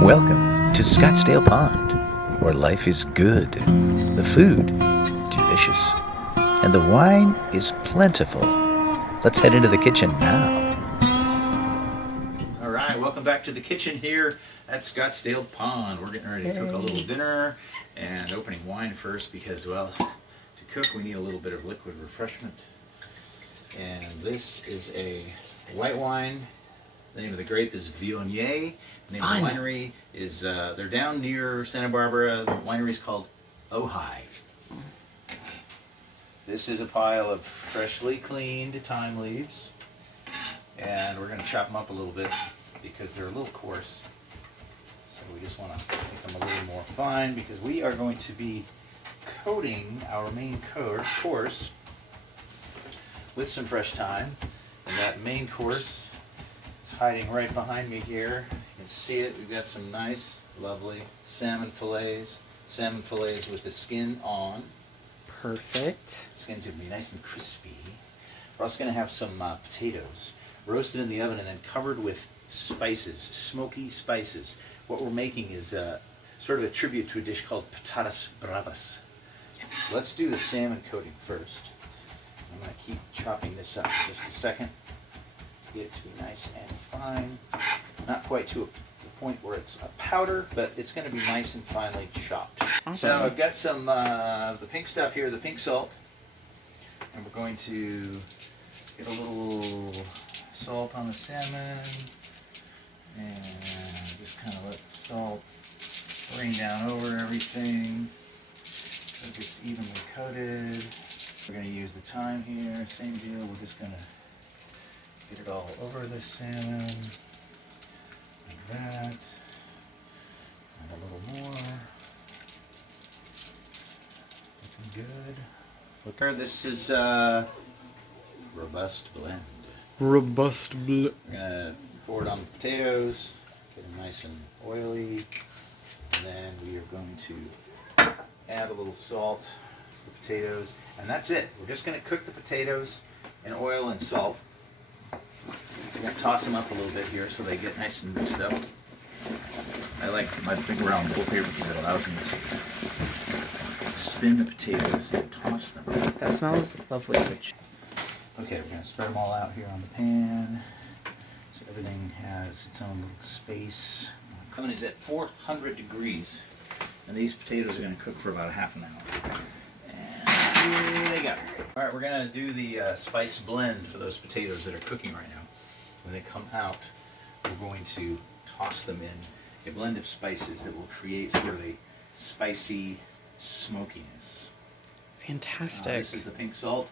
Welcome to Scottsdale Pond, where life is good, the food delicious, and the wine is plentiful. Let's head into the kitchen now. All right, welcome back to the kitchen here at Scottsdale Pond. We're getting ready to cook a little dinner and opening wine first because, well, to cook we need a little bit of liquid refreshment. And this is a white wine. The name of the grape is Viognier. The name of the winery is, they're down near Santa Barbara. The winery is called Ojai. This is a pile of freshly cleaned thyme leaves. And we're going to chop them up a little bit because they're a little coarse. So we just want to make them a little more fine because we are going to be coating our main course with some fresh thyme. And that main course is hiding right behind me here. You can see it. We've got some nice, lovely salmon fillets. Salmon fillets with the skin on. Perfect. The skin's going to be nice and crispy. We're also going to have some potatoes roasted in the oven and then covered with spices, smoky spices. What we're making is sort of a tribute to a dish called Patatas Bravas. Let's do the salmon coating first. I'm going to keep chopping this up for just a second. Get it to be nice and fine. Not quite to the point where it's a powder, but it's going to be nice and finely chopped. Awesome. So I've got some the pink stuff here, the pink salt, and we're going to get a little salt on the salmon, and just kind of let the salt rain down over everything so it gets evenly coated. We're going to use the thyme here, same deal. We're just going to get it all over the salmon, like that, and a little more. Looking good. This is robust blend. Robust We're gonna pour it on the potatoes, get them nice and oily, and then we are going to add a little salt to the potatoes, and that's it. We're just gonna cook the potatoes in oil and salt. We're going to toss them up a little bit here so they get nice and mixed up. I like my big round bowl paper because it allows me to spin the potatoes and toss them. That smells lovely. Okay, we're going to spread them all out here on the pan so everything has its own little space. Oven is at 400 degrees, and these potatoes are going to cook for about a half an hour. And here they go. All right, we're going to do the spice blend for those potatoes that are cooking right now. When they come out, we're going to toss them in a blend of spices that will create sort of a spicy smokiness. Fantastic. This is the pink salt,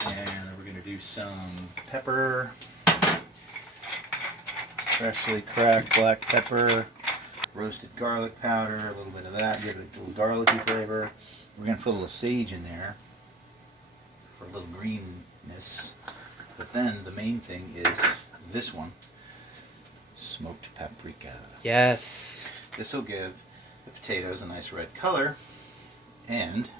and we're going to do some pepper, freshly cracked black pepper, roasted garlic powder, a little bit of that, give it a little garlicky flavor. We're going to put a little sage in there for a little greenness. But then the main thing is this one, smoked paprika. Yes. This will give the potatoes a nice red color and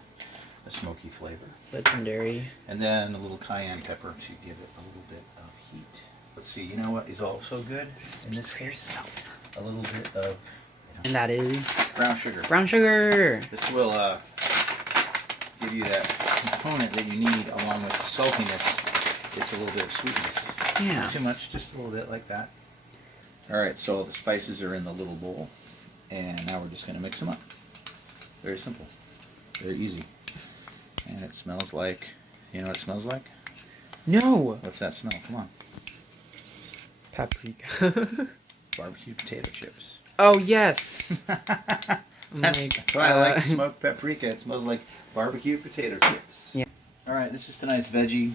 a smoky flavor. Legendary. And then a little cayenne pepper to give it a little bit of heat. Let's see, you know what is also good in this case? A little bit of... And that is... brown sugar. Brown sugar. This will give you that component that you need along with the saltiness. It's a little bit of sweetness. Yeah. Not too much, just a little bit like that. Alright, so the spices are in the little bowl. And now we're just going to mix them up. Very simple. Very easy. And it smells like... You know what it smells like? No. What's that smell? Come on. Paprika. Barbecue potato chips. Oh, yes. That's why I like smoked paprika. It smells like barbecue potato chips. Yeah. Alright, this is tonight's veggie.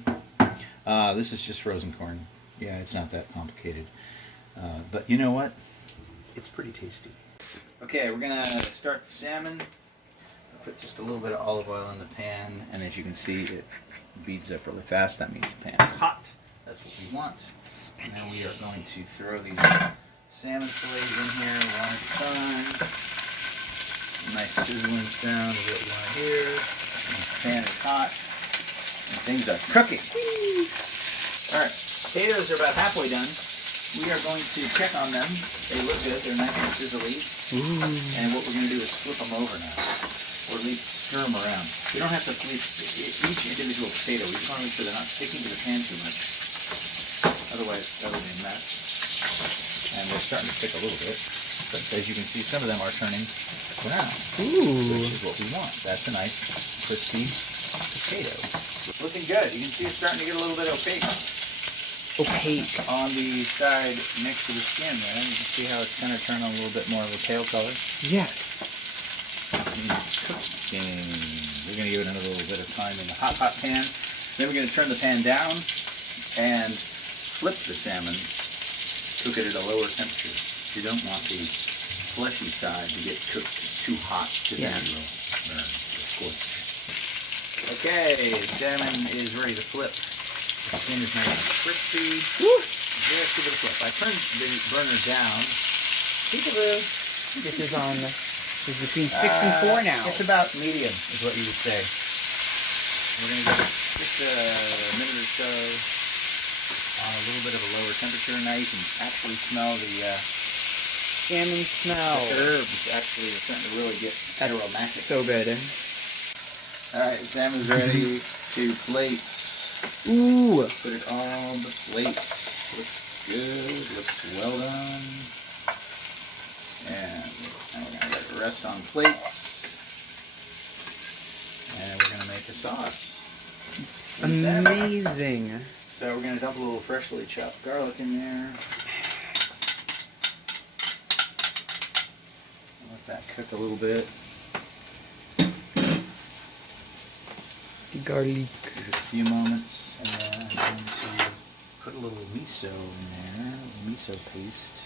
This is just frozen corn. Yeah, it's not that complicated. But you know what? It's pretty tasty. Okay, we're going to start the salmon. Put just a little bit of olive oil in the pan, and as you can see, it beads up really fast. That means the pan is hot. That's what we want. And now we are going to throw these salmon fillets in here one at a time. Nice sizzling sound is what you want to hear. And the pan is hot. And things are cooking. Alright, potatoes are about halfway done. we are going to check on them. They look good. They're nice and sizzly. Ooh. And what we're going to do is flip them over now, or at least stir them around. You don't have to flip each individual potato. We just want to make sure they're not sticking to the pan too much. Otherwise, that'll be a mess. And they're starting to stick a little bit. But as you can see, some of them are turning brown, Ooh. which is what we want. That's a nice, crispy potato. It's looking good. You can see it's starting to get a little bit opaque. Opaque. On the side next to the skin there, you can see how it's going to turn on a little bit more of a pale color. Yes. It's cooking. We're going to give it another little bit of time in the hot pan. Then we're going to turn the pan down and flip the salmon. Cook it at a lower temperature. You don't want the fleshy side to get cooked too hot because then it will burn or scorch. Okay, salmon is ready to flip. The skin is nice and crispy. Woo. Just give it a flip. I turned the burner down. This is on. This is between 6 and 4 now. It's about medium, is what you would say. We're going to give it just a minute or so on a little bit of a lower temperature. Now you can actually smell the Salmon smell. herbs. Actually, are starting to really get aromatic. So good. All right, salmon's ready to plate. Ooh. Put it on the plate. Looks good. Looks well done. And now we're going to let it rest on plates. And we're going to make a sauce. Amazing. So we're going to dump a little freshly chopped garlic in there. Let that cook a little bit. Garlic. Give it a few moments. And then I'm going to put a little miso in there. A little miso paste.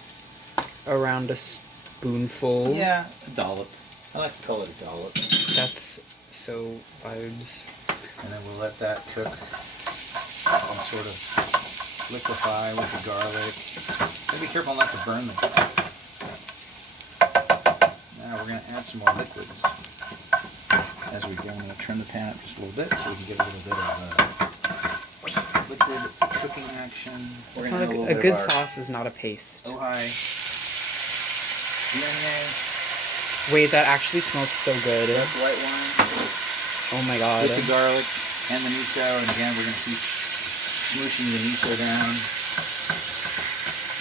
Around a spoonful. Yeah, a dollop. I like to call it a dollop. That's so vibes. And then we'll let that cook and sort of liquefy with the garlic. Gotta be careful not to burn the garlic. Now we're going to add some more liquids as we go. I'm going to turn the pan up just a little bit so we can get a little bit of liquid cooking action. We're going to add a little A bit good of our sauce is not a paste. Ojai DNA, Wait, that actually smells so good. red white wine. Oh my god. With the garlic and the miso, and again we're going to keep smooshing the miso down.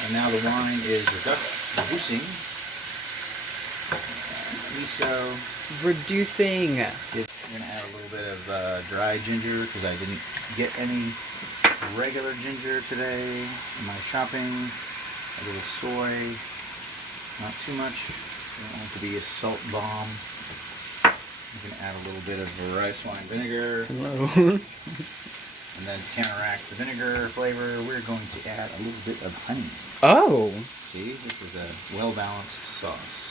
And now the wine is reducing. Miso. Reducing. We're going to add a little bit of dry ginger because I didn't get any regular ginger today in my shopping. A little soy, not too much. I don't want it to be a salt bomb. You can add a little bit of rice wine vinegar. Hello. And then to counteract the vinegar flavor, we're going to add a little bit of honey. Oh. See, this is a well-balanced sauce.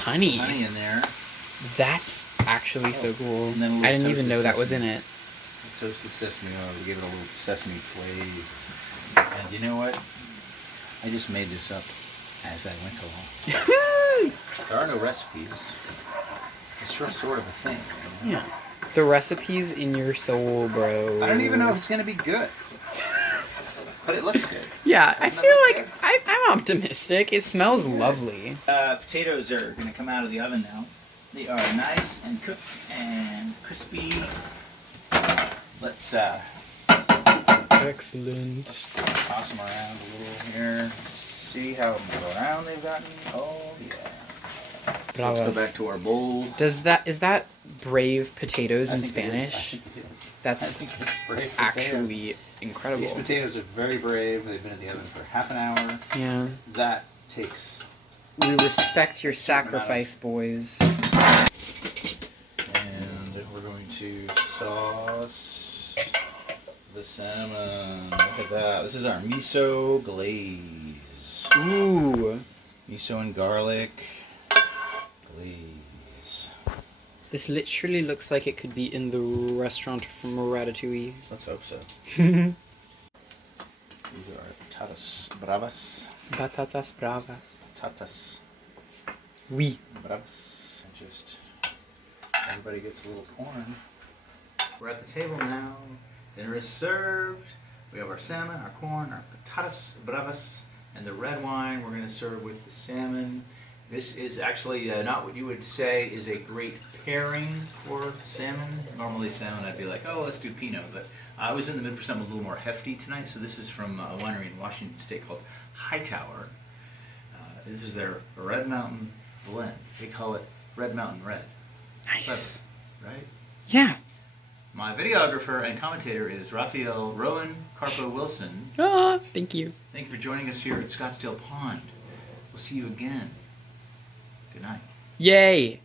Honey. Honey in there. That's actually so cool. And then a little I didn't even toasted know that was sesame. in it. Toasted sesame oil. We give it a little sesame flavor. And you know what? I just made this up as I went along. There are no recipes. It's just sort of a thing. You know? Yeah. The recipe's in your soul, bro. I don't even know if it's going to be good. But it looks good. Yeah, I Doesn't feel it look like I'm optimistic. It smells lovely. Potatoes are going to come out of the oven now. They are nice and cooked and crispy. Let's Excellent. toss them around a little here. See how brown they've gotten? Oh yeah. So let's go back to our bowl. Is that brave potatoes in I think it is. I Spanish? think it is. That's I think it's brave potatoes. actually incredible. These potatoes are very brave. They've been in the oven for half an hour. Yeah. That takes. We respect your sacrifice, boys. And we're going to sauce the salmon. Look at that. This is our miso glaze. Ooh. Miso and garlic glaze. This literally looks like it could be in the restaurant from Ratatouille. Let's hope so. These are Patatas Bravas. Patatas Bravas. Patatas Oui. Bravas. And just everybody gets a little corn. We're at the table now. Dinner is served. We have our salmon, our corn, our patatas bravas, and the red wine we're going to serve with the salmon. This is actually not what you would say is a great pairing for salmon. Normally salmon I'd be like, oh, let's do Pinot, but I was in the mood for something a little more hefty tonight, so this is from a winery in Washington State called Hightower. This is their Red Mountain blend. They call it Red Mountain Red. Nice. Clever, right? Yeah. My videographer and commentator is Raphael Rowan Carpo Wilson. Ah, thank you. Thank you for joining us here at Scottsdale Pond. We'll see you again. Good night. Yay.